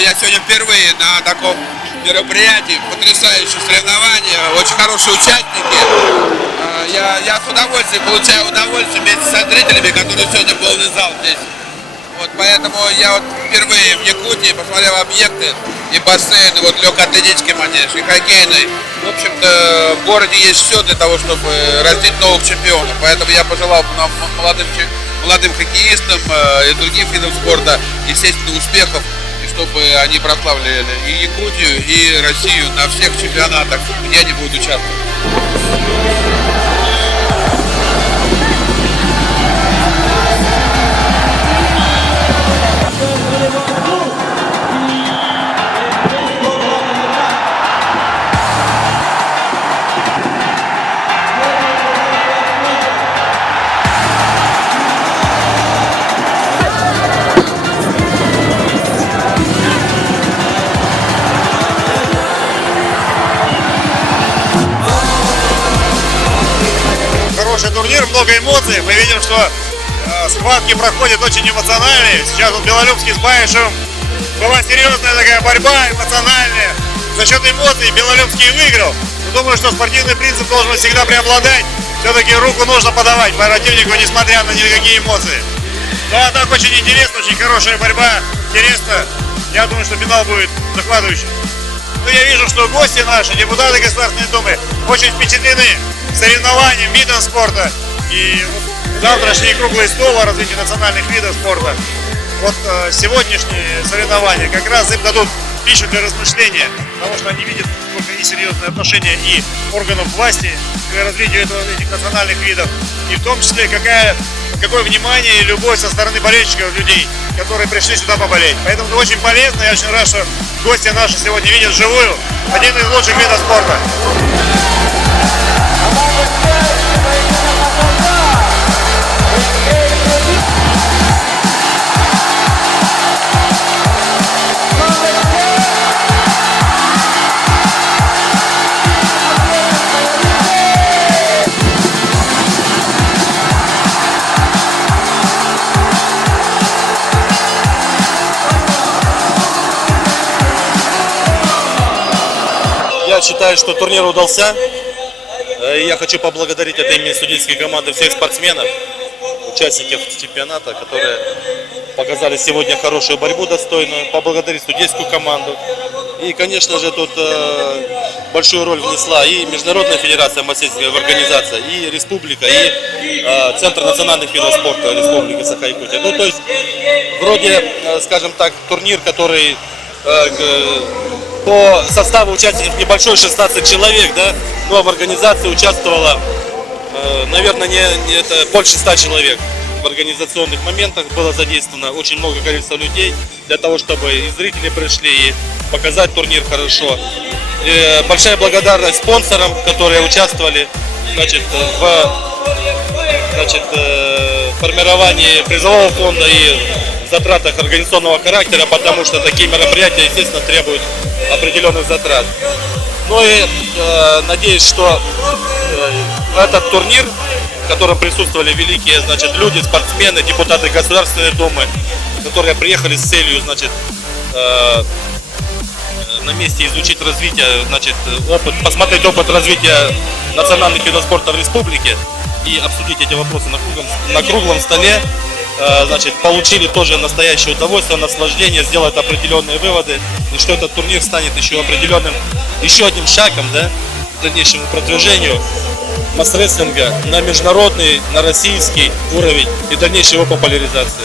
я сегодня впервые на таком мероприятии, потрясающее соревнование, очень хорошие участники. Я с удовольствием получаю удовольствие вместе со зрителями, которые сегодня полный зал здесь. Вот, поэтому я вот впервые в Якутии посмотрел объекты и бассейны, вот легкоатлетический манеж, и хоккейный. В общем-то, в городе есть все для того, чтобы растить новых чемпионов. Поэтому я пожелал нам молодым хоккеистам и другим видам спорта, естественно, успехов, и чтобы они прославили и Якутию, и Россию на всех чемпионатах, где они будут участвовать. Хороший турнир, много эмоций. Мы видим, что схватки проходят очень эмоциональные. Сейчас вот Белолюбский с Баишевым. Была серьезная такая борьба, эмоциональная. За счет эмоций Белолюбский выиграл. Но думаю, что спортивный принцип должен всегда преобладать. Все-таки руку нужно подавать противнику, несмотря на никакие эмоции. Ну а так очень интересно, очень хорошая борьба. Интересно. Я думаю, что финал будет захватывающий. Ну, я вижу, что гости наши, депутаты Государственной Думы, очень впечатлены соревнованием, видом спорта. И завтрашний круглый стол о развитии национальных видов спорта. Вот сегодняшние соревнования как раз им дадут пищу для размышления, потому что они видят, сколько есть серьезное отношение и органов власти к развитию этих национальных видов, и в том числе какое внимание и любовь со стороны болельщиков, людей, которые пришли сюда поболеть. Поэтому это очень полезно, я очень рад, что гости наши сегодня видят вживую один из лучших видов спорта. Я считаю, что турнир удался. Я хочу поблагодарить от имени судейской команды всех спортсменов, участников чемпионата, которые показали сегодня хорошую борьбу достойную. Поблагодарить судейскую команду. И, конечно же, тут большую роль внесла и Международная федерация массейской организации, и республика, и Центр национальных видов спорта Республики Саха-Якутия. Ну, то есть, вроде, скажем так, турнир, который по составу участников небольшой, 16 человек, да, но в организации участвовало, наверное, это больше 100 человек. В организационных моментах было задействовано очень много количества людей для того, чтобы и зрители пришли, и показать турнир хорошо. И большая благодарность спонсорам, которые участвовали, значит, в формировании призового фонда и затратах организационного характера, потому что такие мероприятия, естественно, требуют определенных затрат. Ну и надеюсь, что этот турнир, в котором присутствовали великие, значит, люди, спортсмены, депутаты Государственной Думы, которые приехали с целью, значит, на месте изучить развитие, значит, посмотреть опыт развития национальных видов спорта в республике и обсудить эти вопросы на круглом столе, значит, получили тоже настоящее удовольствие, наслаждение, сделать определенные выводы, и что этот турнир станет еще одним шагом, да, к дальнейшему продвижению масс-рестлинга на международный, на российский уровень и дальнейшей его популяризации.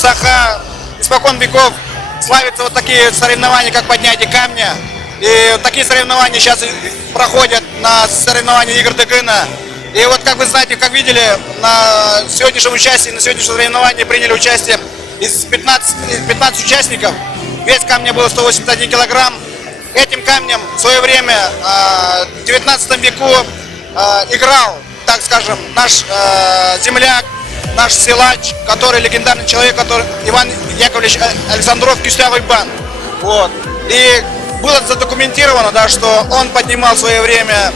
Саха испокон веков славятся вот такие соревнования, как поднятие камня. И вот такие соревнования сейчас проходят на соревновании игр Дагына. И вот, как вы знаете, как видели, на сегодняшнем участии, на сегодняшнем соревновании приняли участие из 15 участников. Вес камня был 181 килограмм. Этим камнем в свое время, в 19 веку, играл, так скажем, наш земляк, наш силач, который легендарный человек, который Иван Яковлевич Александров, Кислявый бан. Вот. И было задокументировано, да, что он поднимал в свое время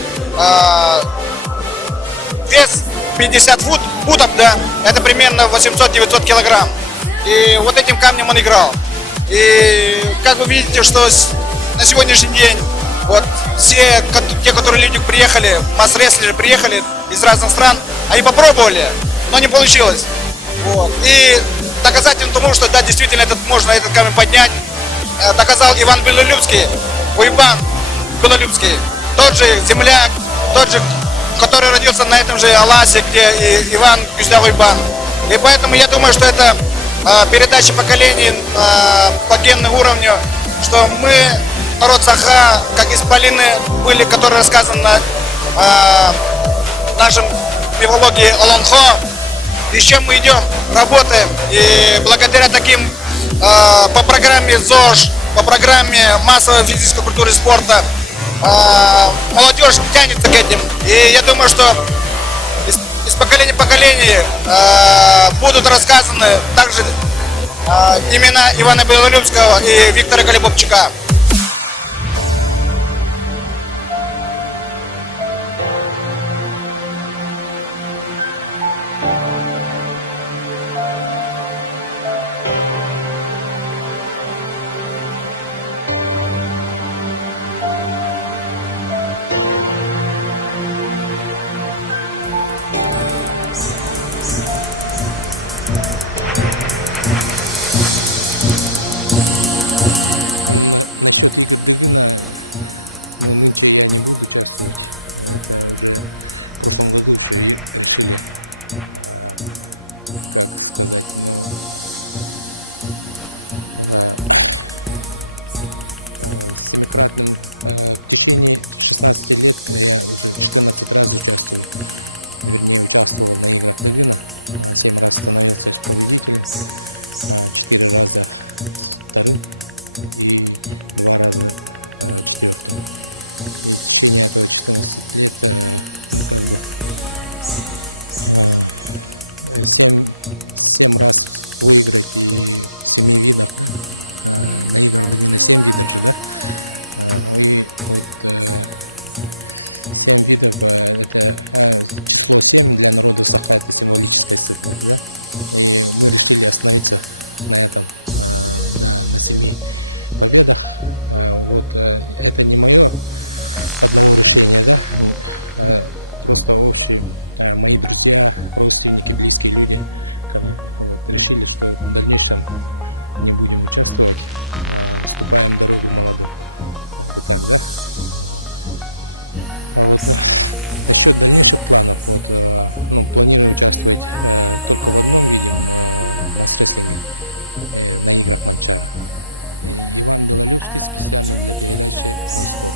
вес 50 футов, да, это примерно 800-900 килограмм. И вот этим камнем он играл. И как вы видите, что на сегодняшний день вот все те, которые люди приехали, масс-рестлеры приехали из разных стран, они попробовали, но не получилось. Вот. И доказательно тому, что да, действительно можно этот камень поднять, доказал Иван Белолюбский, Уйбан Белолюбский, тот же земляк, тот же, который родился на этом же Аласе, где и Иван Кюслявый бан. И поэтому я думаю, что это передача поколений по генному уровню, что мы, народ Саха, как исполины были, которые рассказаны на нашем мифологии Олонхо, и с чем мы идем, работаем. И благодаря таким по программе ЗОЖ, по программе массовой физической культуры и спорта молодежь тянется к этим. И я думаю, что из поколения в поколение будут рассказаны также имена Ивана Белолюбского и Виктора Голебовчука. Насчет игр Дагына, ну, нынче я не буду участвовать. Это уже в прошлом году еще решили, как сказать, но семикратным в течение 16 лет я уже 14 раз участвую, вернее участвовал на играх Дагына, 7 раз становился победителем, 4 раза вторым и 2 раза четвертым. И в течение этого 14 лет, ну, как бы 7 раз выиграть и в 7 видах, на играх Дагына 7 видов же, да? И вот 7 видов, это число 7 для народа Саха, это символическая цифра, да? И мы решили остановиться на этом, да, на 7 победах. Вот это не мое одного решения, да, просто общие мои друзья, родственники, близкие люди ко мне вот решили, что в дальнейшем не будем участвовать, ступаем дорогу молодым, как бы так, да. А вот насчет дальнейших планов, вот, ну, планирую участвовать только в одном виде, масс-рестлинге, на играх Манчара. Иван Белолюбский специально для передачи «Мой спорт».